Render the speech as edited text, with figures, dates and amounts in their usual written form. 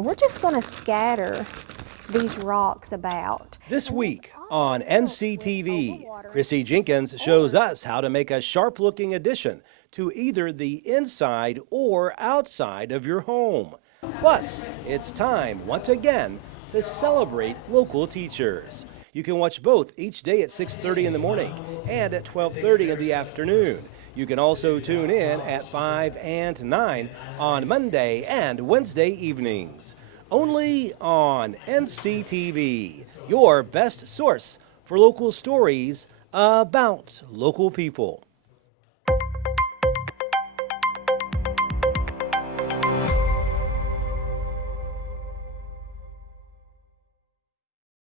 And we're just going to scatter these rocks about. This week on NCTV, Chrissy Jenkins shows us how to make a sharp-looking addition to either the inside or outside of your home. Plus, it's time once again to celebrate local teachers. You can watch both each day at 6:30 in the morning and at 12:30 in the afternoon. You can also tune in at 5 and 9 on Monday and Wednesday evenings. Only on NCTV, your best source for local stories about local people.